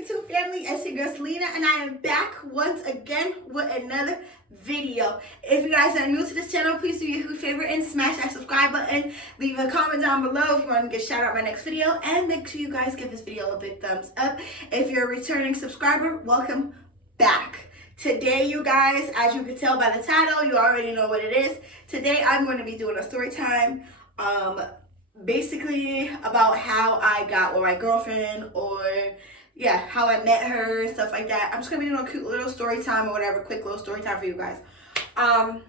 YouTube family? It's your girl Salena, and I am back once again with another video. If you guys are new to this channel, please do me a huge favor and smash that subscribe button. Leave a comment down below if you want to get shout out my next video, and make sure you guys give this video a big thumbs up. If you're a returning subscriber, welcome back. Today, you guys, as you can tell by the title, you already know what it is. Today, I'm going to be doing a story time. Basically about how I got with my girlfriend, or yeah, how I met her, stuff like that. I'm just gonna be doing a cute little story time or whatever, quick little story time for you guys. I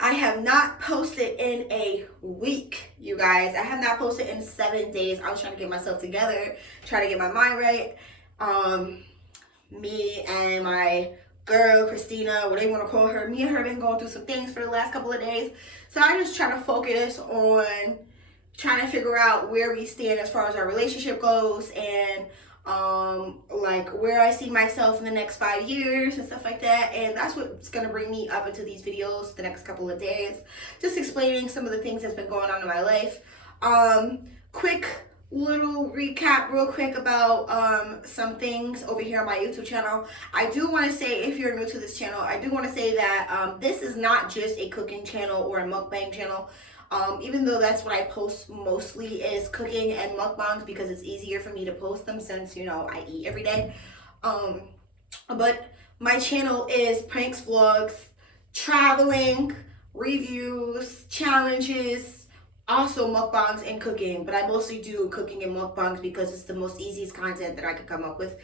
have not posted in a week, you guys. I have not posted in 7 days. I was trying to get myself together, trying to get my mind right. Me and my girl, Christina, what they want to call her, me and her been going through some things for the last couple of days. So I just try to focus on trying to figure out where we stand as far as our relationship goes, and like where I see myself in the next 5 years and stuff like that. And that's what's gonna bring me up into these videos the next couple of days, just explaining some of the things that's been going on in my life. Quick little recap real quick about some things over here on my YouTube channel. I do want to say, if you're new to this channel, I do want to say that this is not just a cooking channel or a mukbang channel. Even though that's what I post mostly is cooking and mukbangs, because it's easier for me to post them since, you know, I eat every day. But my channel is pranks, vlogs, traveling, reviews, challenges, also mukbangs and cooking. But I mostly do cooking and mukbangs because it's the most easiest content that I could come up with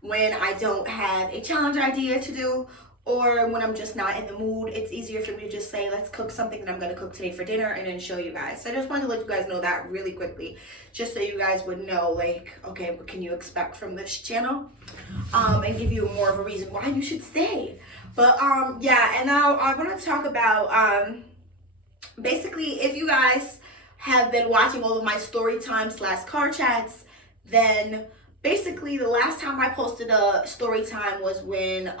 when I don't have a challenge idea to do, or when I'm just not in the mood. It's easier for me to just say, let's cook something that I'm going to cook today for dinner, and then show you guys. So I just wanted to let you guys know that really quickly, just so you guys would know, like, okay, what can you expect from this channel, and give you more of a reason why you should stay. But yeah, and now I want to talk about basically, if you guys have been watching all of my story time / car chats, then basically the last time I posted a story time was when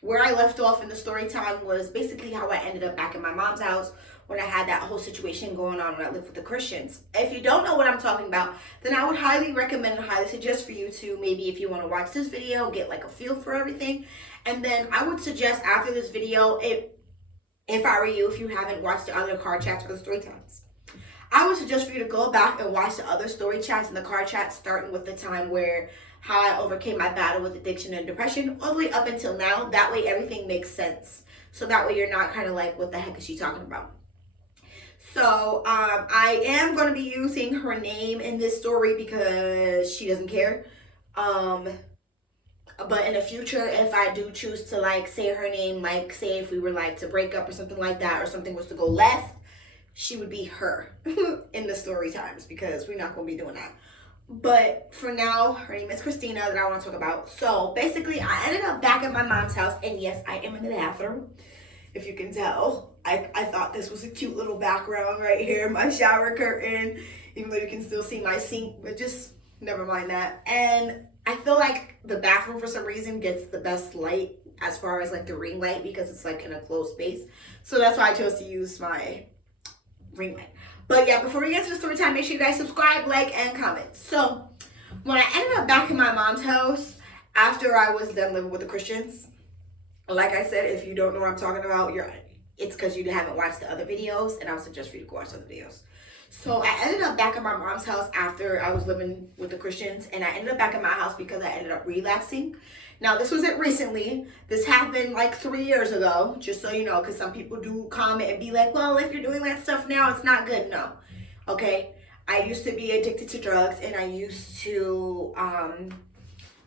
where I left off in the story time was basically how I ended up back in my mom's house when I had that whole situation going on when I lived with the Christians. If you don't know what I'm talking about, then I would highly recommend and highly suggest for you to, maybe if you want to watch this video, get like a feel for everything. And then I would suggest after this video, if I were you, if you haven't watched the other car chats or the story times, I would suggest for you to go back and watch the other story chats and the car chats, starting with the time where how I overcame my battle with addiction and depression, all the way up until now. That way everything makes sense. So that way you're not kind of like, what the heck is she talking about? So I am going to be using her name in this story because she doesn't care. But in the future, if I do choose to like say her name, like say if we were like to break up or something like that, or something was to go left, she would be her in the story times, because we're not going to be doing that. But for now, her name is Christina, that I want to talk about. So basically, I ended up back at my mom's house, and yes, I am in the bathroom, if you can tell. I thought this was a cute little background right here, my shower curtain, even though you can still see my sink, but just never mind that. And I feel like the bathroom, for some reason, gets the best light as far as like the ring light, because it's like in a closed space. So that's why I chose to use my ring light. But yeah, before we get to the story time, make sure you guys subscribe, like, and comment. So when I ended up back in my mom's house after I was done living with the Christians, like I said, if you don't know what I'm talking about, it's because you haven't watched the other videos, and I would suggest for you to go watch the other videos. So I ended up back in my mom's house after I was living with the Christians, and I ended up back in my house because I ended up relapsing. Now, this wasn't recently. This happened like 3 years ago, just so you know, because some people do comment and be like, well, if you're doing that stuff now, it's not good. No. Okay? I used to be addicted to drugs, and I used to,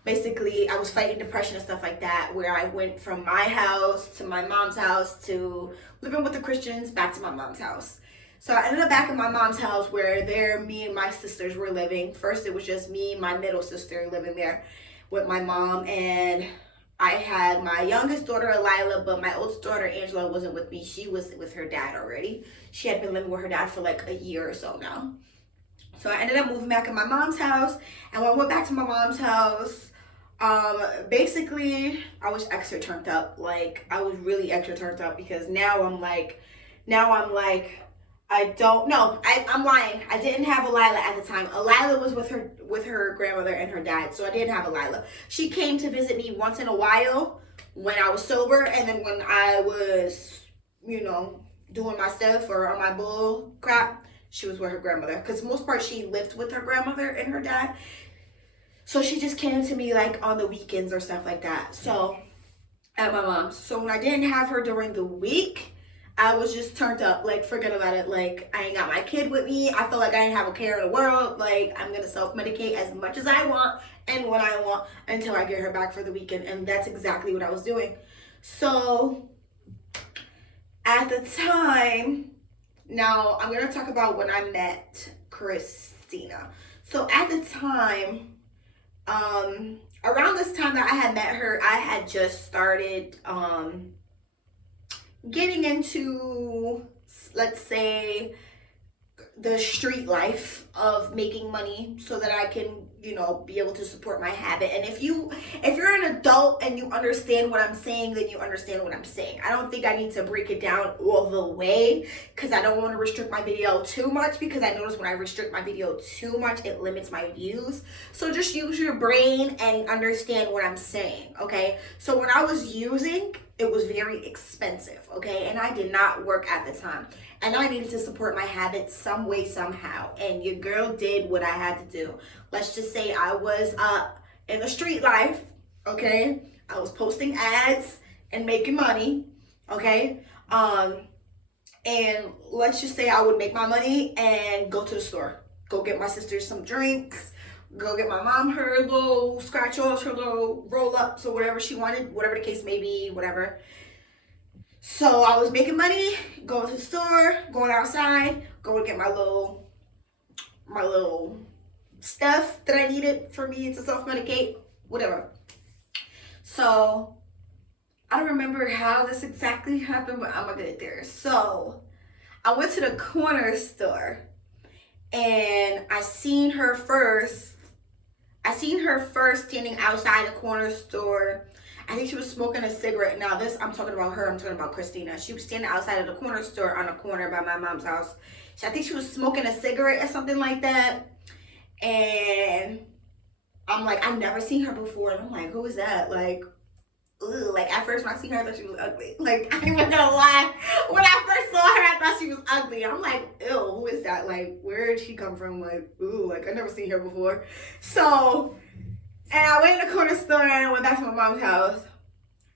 basically, I was fighting depression and stuff like that, where I went from my house to my mom's house to living with the Christians back to my mom's house. So I ended up back in my mom's house, where there, me and my sisters were living. First, it was just me, my middle sister, living there with my mom, and I had my youngest daughter, Lila, but my oldest daughter, Angela, wasn't with me. She was with her dad already. She had been living with her dad for like a year or so now. So I ended up moving back in my mom's house, and when I went back to my mom's house, basically, I was extra turned up. Like, I was really extra turned up, because now I'm like, I don't know. I'm lying. I didn't have a Lila at the time. A Lila was with her grandmother and her dad, so I didn't have a Lila. She came to visit me once in a while when I was sober, and then when I was, doing my stuff or on my bull crap, she was with her grandmother. Because most part she lived with her grandmother and her dad, so she just came to me like on the weekends or stuff like that. So at my mom's. So when I didn't have her during the week, I was just turned up. Like, forget about it. Like, I ain't got my kid with me. I feel like I didn't have a care in the world. Like, I'm gonna self-medicate as much as I want and when I want until I get her back for the weekend. And that's exactly what I was doing. So at the time, now I'm gonna talk about when I met Christina. So at the time, around this time that I had met her, I had just started getting into, let's say, the street life of making money so that I can, be able to support my habit. And if you're an adult and you understand what I'm saying, then you understand what I'm saying. I don't think I need to break it down all the way because I don't want to restrict my video too much, because I notice when I restrict my video too much, it limits my views. So just use your brain and understand what I'm saying, okay? So when I was using, it was very expensive, okay? And I did not work at the time. And I needed to support my habits some way, somehow. And your girl did what I had to do. Let's just say I was in the street life, okay? I was posting ads and making money, okay? And let's just say I would make my money and go to the store. Go get my sister some drinks. Go get my mom her little scratch offs, her little roll ups, or whatever she wanted, whatever the case may be, whatever. So I was making money, going to the store, going outside, going to get my little stuff that I needed for me to self-medicate, whatever. So I don't remember how this exactly happened, but I'm gonna get there. So I went to the corner store and I seen her first standing outside the corner store. I think she was smoking a cigarette. Now this, I'm talking about her, I'm talking about Christina. She was standing outside of the corner store on the corner by my mom's house. I think she was smoking a cigarette or something like that. And I'm like, I've never seen her before. And I'm like, who is that? Like, ugh. Like at first when I seen her, I thought she was ugly. Like, I ain't even gonna lie. When I first saw her, I thought she was ugly. I'm like, ew, who is that? Like, where did she come from? Like, ooh, like I've never seen her before. So, and I went in the corner store and I went back to my mom's house.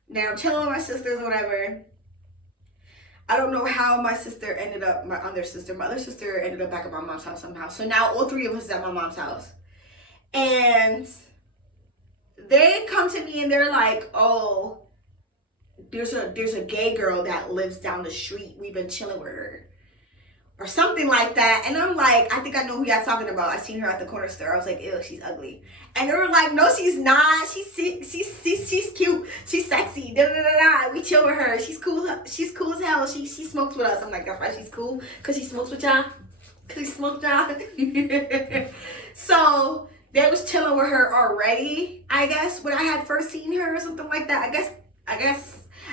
Now I'm chilling with my sisters or whatever. I don't know how my other sister ended up back at my mom's house somehow. So now all three of us at my mom's house. And they come to me and they're like, oh, there's a gay girl that lives down the street. We've been chilling with her. Or something like that. And I'm like, I think I know who y'all talking about. I seen her at the corner store. I was like, ew, she's ugly. And they were like, no, she's not. She's cute. She's sexy. Da, da, da, da. We chill with her. She's cool. She's cool as hell. She smokes with us. I'm like, that's why she's cool? Because she smokes with y'all? Because she smoked y'all? So they was chilling with her already, I guess, when I had first seen her or something like that.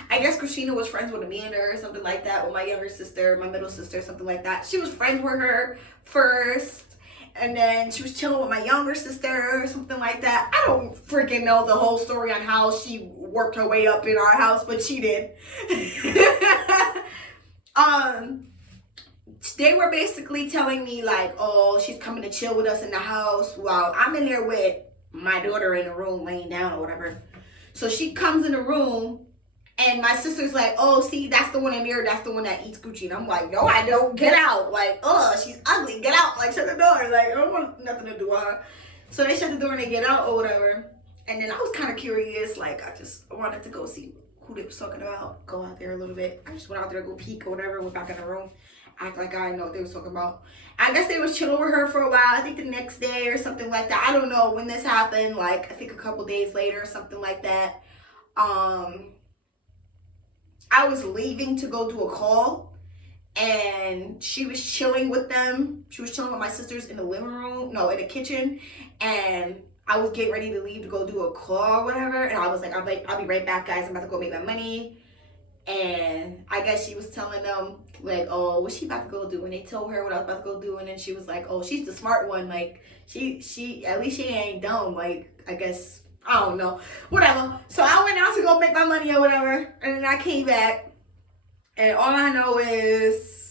I guess Christina was friends with Amanda or something like that, with my younger sister, my middle sister, something like that. She was friends with her first, and then she was chilling with my younger sister or something like that. I don't freaking know the whole story on how she worked her way up in our house, but she did. They were basically telling me like, oh, she's coming to chill with us in the house while I'm in there with my daughter in the room laying down or whatever. So she comes in the room. And my sister's like, oh, see, that's the one in there. That's the one that eats Gucci. And I'm like, no, I don't. Get out. Like, she's ugly. Get out. Like, shut the door. Like, I don't want nothing to do with her. So they shut the door and they get out or whatever. And then I was kind of curious. Like, I just wanted to go see who they was talking about. Go out there a little bit. I just went out there to go peek or whatever. Went back in the room. Act like I didn't know what they was talking about. I guess they was chilling with her for a while. I think the next day or something like that. I don't know when this happened. Like, I think a couple days later or something like that. I was leaving to go do a call and she was chilling with them. She was chilling with my sisters in the living room, no, in the kitchen. And I was getting ready to leave to go do a call or whatever. And I was like, I'll be right back, guys. I'm about to go make my money. And I guess she was telling them, like, oh, what she about to go do? And they told her what I was about to go do. And then she was like, oh, she's the smart one. Like, she at least she ain't dumb. Like, I guess, I don't know. Whatever. So I went out to go make my money or whatever. And then I came back. And all I know is,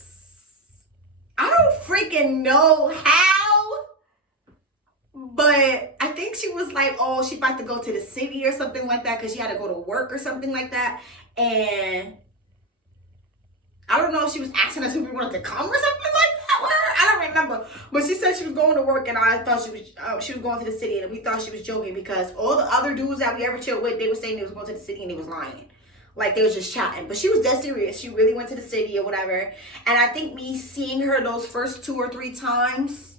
I don't freaking know how. But I think she was like, oh, she about to go to the city or something like that because she had to go to work or something like that. And I don't know if she was asking us if we wanted to come or something like that with her. I don't remember. But she said she was going to work, and I thought she was going to the city, and we thought she was joking because all the other dudes that we ever chilled with, they were saying they was going to the city and they was lying. Like, they was just chatting. But she was dead serious. She really went to the city or whatever. And I think me seeing her those first 2 or 3 times,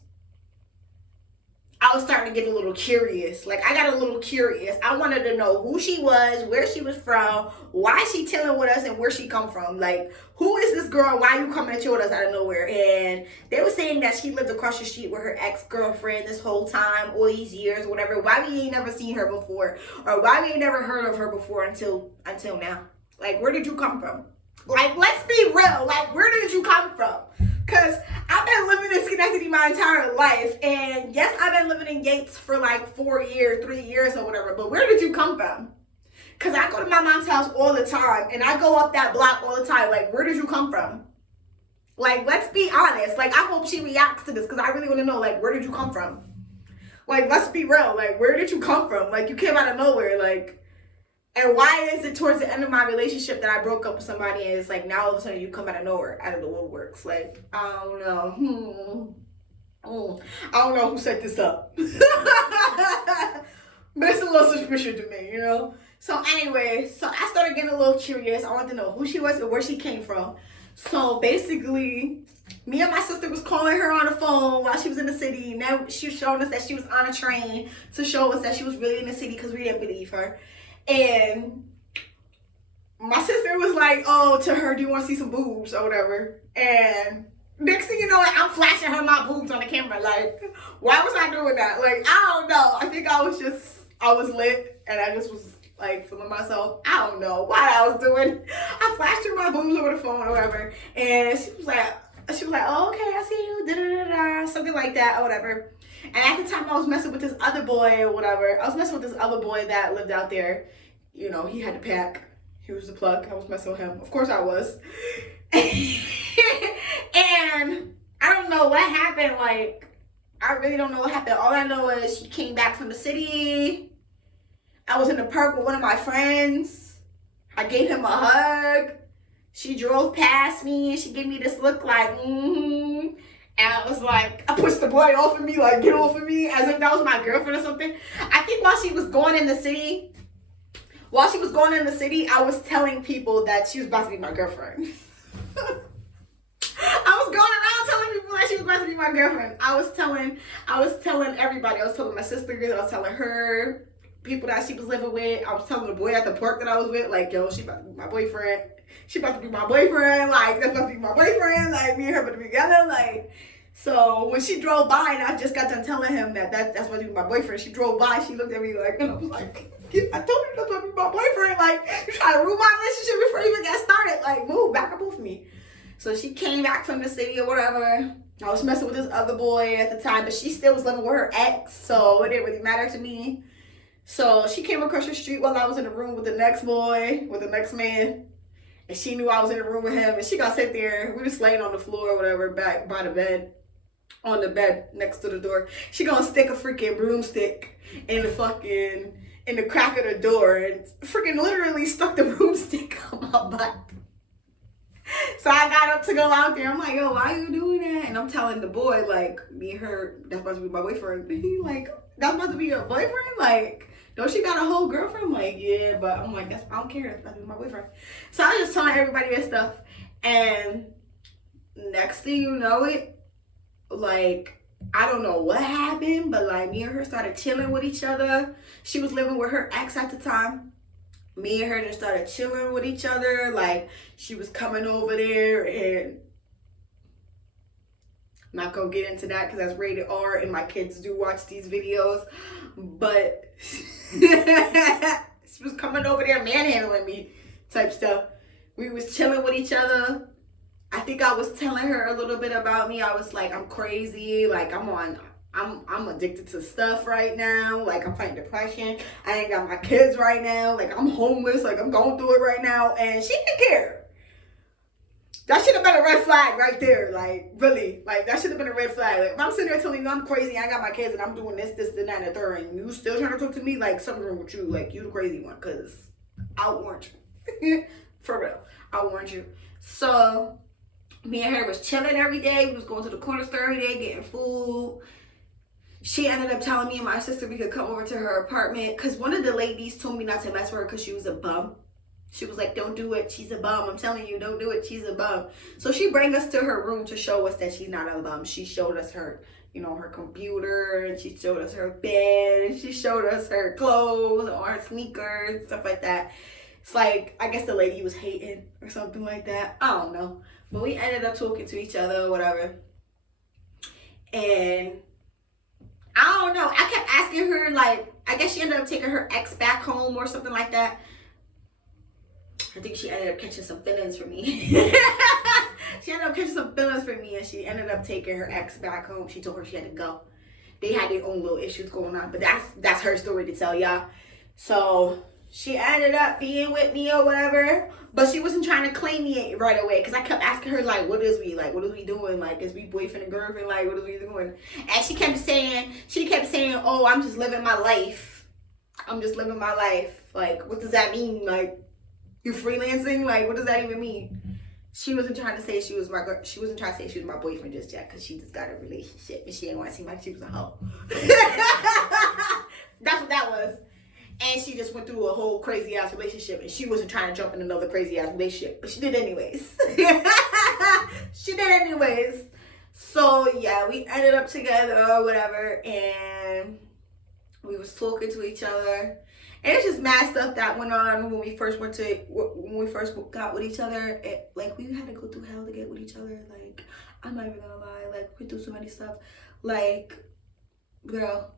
I was starting to get a little curious. Like, I got a little curious. I wanted to know who she was, where she was from, why she chilling with us, and where she come from. Like, who is this girl? Why you coming to chill with us out of nowhere? And they were saying that she lived across the street with her ex-girlfriend this whole time, all these years, or whatever. Why we ain't never seen her before? Or why we ain't never heard of her before until now? Like, where did you come from? Like, let's be real. Like, where did you come from? Because I've been living in Schenectady my entire life. And yes, I've been living in Yates for like 4 years, 3 years or whatever. But where did you come from? Because I go to my mom's house all the time. And I go up that block all the time. Like, where did you come from? Like, let's be honest. Like, I hope she reacts to this because I really want to know, like, where did you come from? Like, let's be real. Like, where did you come from? Like, you came out of nowhere. Like, and why is it towards the end of my relationship that I broke up with somebody and it's like now all of a sudden you come out of nowhere, out of the woodworks? Like, I don't know. I don't know who set this up. But it's a little suspicious to me, you know? So anyway, so I started getting a little curious. I wanted to know who she was and where she came from. So basically, me and my sister was calling her on the phone while she was in the city. Now she was showing us that she was on a train to show us that she was really in the city because we didn't believe her. And my sister was like, oh, to her, do you want to see some boobs or whatever? And next thing you know, I'm flashing her my boobs on the camera. Like, why was I doing that? Like, I don't know. I think I was lit and I just was like feeling myself. I don't know what I was doing. I flashed her my boobs over the phone or whatever. And she was like, oh, okay, I see you, da-da-da-da, something like that or whatever. And at the time, I was messing with this other boy or whatever. I was messing with this other boy that lived out there. You know, he had the pack. He was the plug. I was messing with him. Of course I was. And I don't know what happened. Like, I really don't know what happened. All I know is she came back from the city. I was in the park with one of my friends. I gave him a hug. She drove past me and she gave me this look like, And I was like, I pushed the boy off of me, like, get off of me, as if that was my girlfriend or something. I think while she was going in the city, I was telling people that she was about to be my girlfriend. I was going around telling people that she was about to be my girlfriend. I was telling everybody. I was telling my sisters, I was telling her, people that she was living with. I was telling the boy at the park that I was with, like, yo, she about to be my boyfriend. She about to be my boyfriend. Like, that's about to be my boyfriend. Like, me and her about to be together. Like, so when she drove by and I just got done telling him that's about to be my boyfriend, she drove by, she looked at me like, and I was like, I told you that's about to be my boyfriend. Like, you trying to ruin my relationship before you even get started. Like, move, back up off me. So she came back from the city or whatever. I was messing with this other boy at the time, but she still was living with her ex, so it didn't really matter to me. So she came across the street while I was in the room with the next boy, with the next man. And she knew I was in the room with him. And she got sit there. We was laying on the floor or whatever, back by the bed. On the bed next to the door. She gonna stick a freaking broomstick in the crack of the door. And freaking literally stuck the broomstick on my butt. So I got up to go out there. I'm like, yo, why are you doing that? And I'm telling the boy, like, me and her, that's about to be my boyfriend. And he like, that's about to be your boyfriend? Like, don't she got a whole girlfriend? I'm like, yeah, but I'm like, I don't care. That's about to be my boyfriend. So I was just telling everybody this stuff. And next thing you know it, like, I don't know what happened, but like me and her started chilling with each other. She was living with her ex at the time. Me and her just started chilling with each other. Like, she was coming over there, and I'm not gonna get into that because that's rated R and my kids do watch these videos. But she was coming over there manhandling me type stuff. We was chilling with each other. I think I was telling her a little bit about me. I was like, I'm crazy. Like, I'm addicted to stuff right now. Like, I'm fighting depression. I ain't got my kids right now. Like, I'm homeless. Like, I'm going through it right now. And she didn't care. That should have been a red flag right there. Like, really. Like, that should have been a red flag. Like, if I'm sitting there telling you I'm crazy, I got my kids, and I'm doing this, and that, and the third, and you still trying to talk to me, like, something wrong with you. Like, you the crazy one. Because I warned you. For real. I warned you. So, me and her was chilling every day. We was going to the corner store every day, getting food. She ended up telling me and my sister we could come over to her apartment. Because one of the ladies told me not to mess with her because she was a bum. She was like, don't do it. She's a bum. I'm telling you, don't do it. She's a bum. So she bring us to her room to show us that she's not a bum. She showed us her, her computer, and she showed us her bed, and she showed us her clothes or her sneakers, stuff like that. It's like, I guess the lady was hating or something like that. I don't know. But we ended up talking to each other or whatever. And I don't know. I kept asking her, like, I guess she ended up taking her ex back home or something like that. I think she ended up catching some feelings for me. She ended up catching some feelings for me, and she ended up taking her ex back home. She told her she had to go. They had their own little issues going on, but that's her story to tell y'all. So she ended up being with me or whatever, but she wasn't trying to claim me right away because I kept asking her, like, what is we doing? Like, is we boyfriend and girlfriend? Like, what is we doing? And she kept saying, oh, I'm just living my life. I'm just living my life. Like, what does that mean? Like, you freelancing? Like, what does that even mean? She wasn't trying to say she was my boyfriend just yet because she just got a relationship and she didn't want to seem like she was a hoe. That's what that was. And she just went through a whole crazy ass relationship and she wasn't trying to jump in another crazy ass relationship, but she did anyways. She did anyways. So yeah, we ended up together or whatever, and we was talking to each other. And it's just mad stuff that went on when we first got with each other. Like, we had to go through hell to get with each other. Like, I'm not even gonna lie. Like, we went through so many stuff. Like, girl,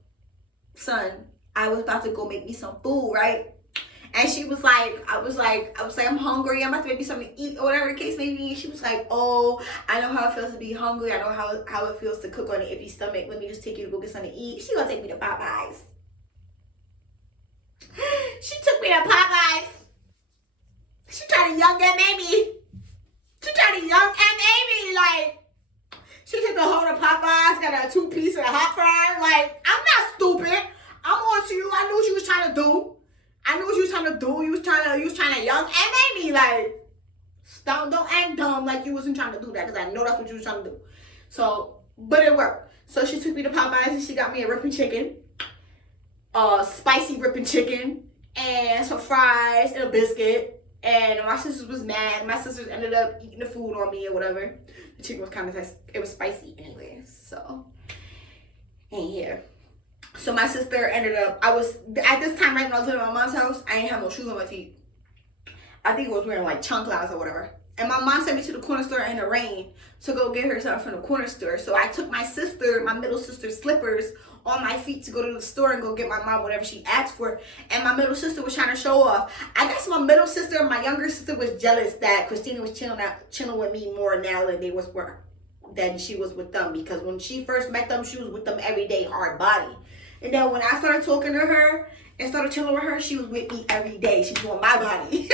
son, I was about to go make me some food, right? And she was like, I was like, I'm hungry. I'm about to make me something to eat or whatever the case may be. She was like, oh, I know how it feels to be hungry. I know how it feels to cook on an empty stomach. Let me just take you to go get something to eat. She gonna take me to Popeyes. She took me to Popeyes. She tried to young and Amy. Like, she took the whole to Popeyes, got a 2-piece and a hot fry. Like, I'm not stupid. I'm on to you. I knew what you was trying to do. You was trying to young and Amy. Like, don't act dumb like you wasn't trying to do that, because I know that's what you was trying to do. So, but it worked. So she took me to Popeyes and she got me a ripping chicken. Spicy ripping chicken and some fries and a biscuit, and my sisters was mad. My sisters ended up eating the food on me or whatever. The chicken was kind of it was spicy anyway, so ain't here. So my sister ended up, I was at this time right when I was living at my mom's house, I ain't have no shoes on my feet. I think I was wearing like chanclas or whatever. And my mom sent me to the corner store in the rain to go get her something from the corner store. So I took my middle sister's slippers on my feet to go to the store and go get my mom whatever she asked for. And my middle sister was trying to show off. I guess my middle sister and my younger sister was jealous that Christina was chilling with me more now than she was with them. Because when she first met them, she was with them every day, hard body. And then when I started talking to her and started chilling with her, she was with me every day. She was on my body.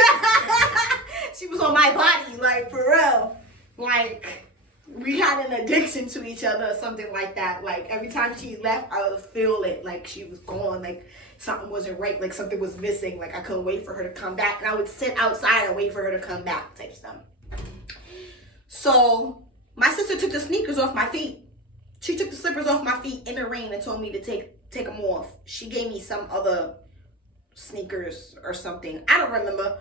She was on my body, like, for real. Like, we had an addiction to each other or something like that. Like, every time she left, I would feel it. Like, she was gone. Like, something wasn't right. Like, something was missing. Like, I couldn't wait for her to come back. And I would sit outside and wait for her to come back type stuff. So, my sister took the sneakers off my feet. She took the slippers off my feet in the rain and told me to take them off. She gave me some other sneakers or something. I don't remember.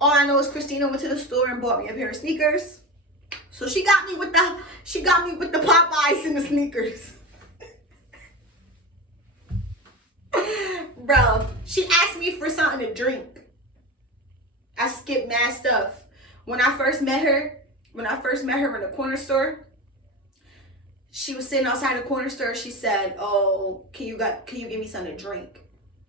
All I know is Christina went to the store and bought me a pair of sneakers. So she got me with the Popeyes and the sneakers. Bro, she asked me for something to drink. I skipped mad stuff. When I first met her in the corner store, she was sitting outside the corner store. She said, "Oh, can you give me something to drink?"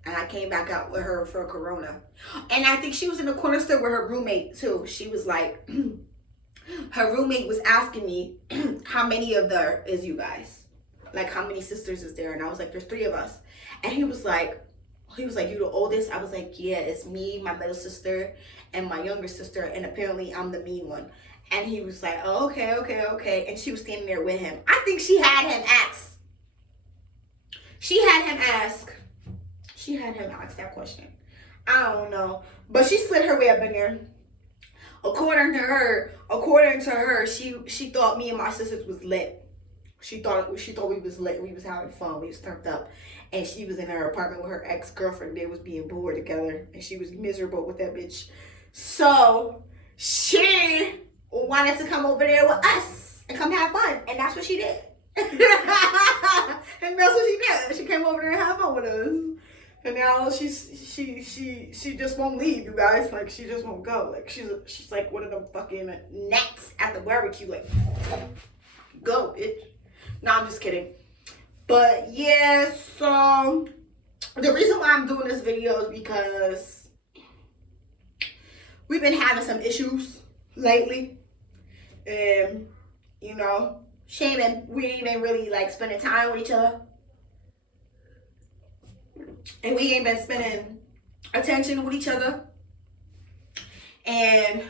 And I came back out with her for Corona. And I think she was in the corner store with her roommate too. She was like, her roommate was asking me, how many of there is you guys? Like, how many sisters is there? And I was like, there's 3 of us. And he was like, you the oldest? I was like, yeah, it's me, my middle sister, and my younger sister. And apparently I'm the mean one. And he was like, oh, okay. And she was standing there with him. I think she had him ask. She had him ask that question. I don't know. But she slid her way up in there. According to her, she thought me and my sisters was lit. She thought we was lit. We was having fun. We was turned up. And she was in her apartment with her ex-girlfriend. They was being bored together. And she was miserable with that bitch. So she wanted to come over there with us and come have fun. And that's what she did. And that's what she did. She came over there and had fun with us. And now she just won't leave, you guys. Like, she just won't go. Like, she's like one of them fucking gnats at the barbecue. Like, go, bitch. No, I'm just kidding. But yeah, so the reason why I'm doing this video is because we've been having some issues lately. And, you know, shame, and we ain't been really like spending time with each other. And we ain't been spending attention with each other. And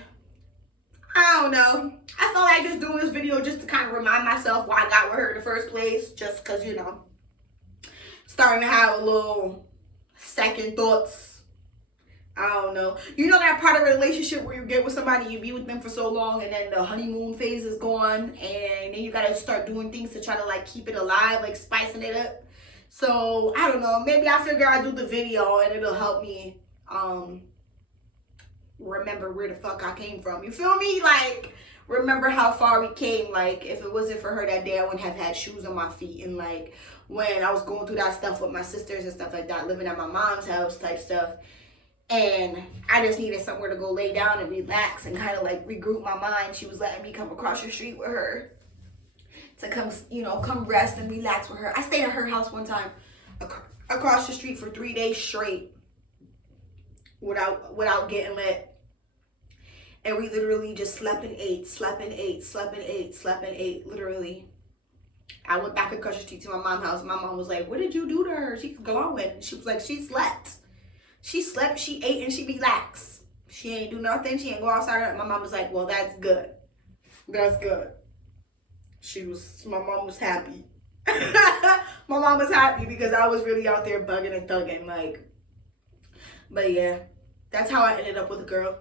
I don't know. I felt like just doing this video just to kind of remind myself why I got with her in the first place. Just because, you know, starting to have a little second thoughts. I don't know. You know that part of a relationship where you get with somebody, you be with them for so long, and then the honeymoon phase is gone, and then you got to start doing things to try to like keep it alive, like spicing it up. So, I don't know. Maybe I figure I'll do the video and it'll help me remember where the fuck I came from. You feel me? Like, remember how far we came. Like, if it wasn't for her that day, I wouldn't have had shoes on my feet. And, like, when I was going through that stuff with my sisters and stuff like that, living at my mom's house type stuff. And I just needed somewhere to go lay down and relax and kind of, like, regroup my mind. She was letting me come across the street with her to come, you know, come rest and relax with her. I stayed at her house one time across the street for 3 days straight without getting lit. And we literally just slept and ate, literally. I went back across the street to my mom's house. My mom was like, what did you do to her? She's glowing. She was like, she slept. She slept, she ate, and she relaxed. She ain't do nothing. She ain't go outside. My mom was like, well, that's good. That's good. My mom was happy. My mom was happy because I was really out there bugging and thugging, like. But yeah, that's how I ended up with a girl.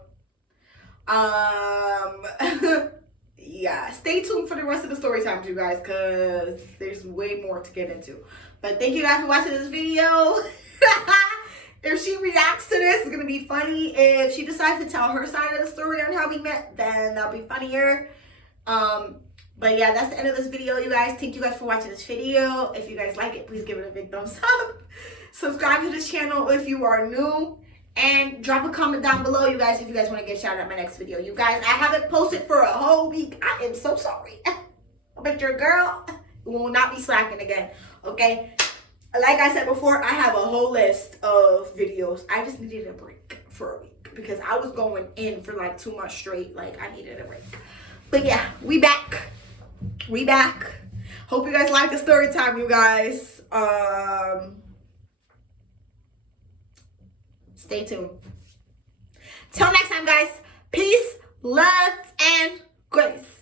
Yeah, stay tuned for the rest of the story times, you guys, because there's way more to get into. But thank you guys for watching this video. If she reacts to this, it's gonna be funny. If she decides to tell her side of the story on how we met, then that'll be funnier. But yeah, that's the end of this video, you guys. Thank you guys for watching this video. If you guys like it, please give it a big thumbs up. Subscribe to this channel if you are new. And drop a comment down below, you guys, if you guys want to get shouted out in my next video. You guys, I haven't posted for a whole week. I am so sorry. But your girl will not be slacking again, okay? Like I said before, I have a whole list of videos. I just needed a break for a week because I was going in for like 2 months straight. Like, I needed a break. But yeah, we back. We back. Hope you guys like the story time, you guys. Stay tuned. Till next time, guys. Peace, love, and grace.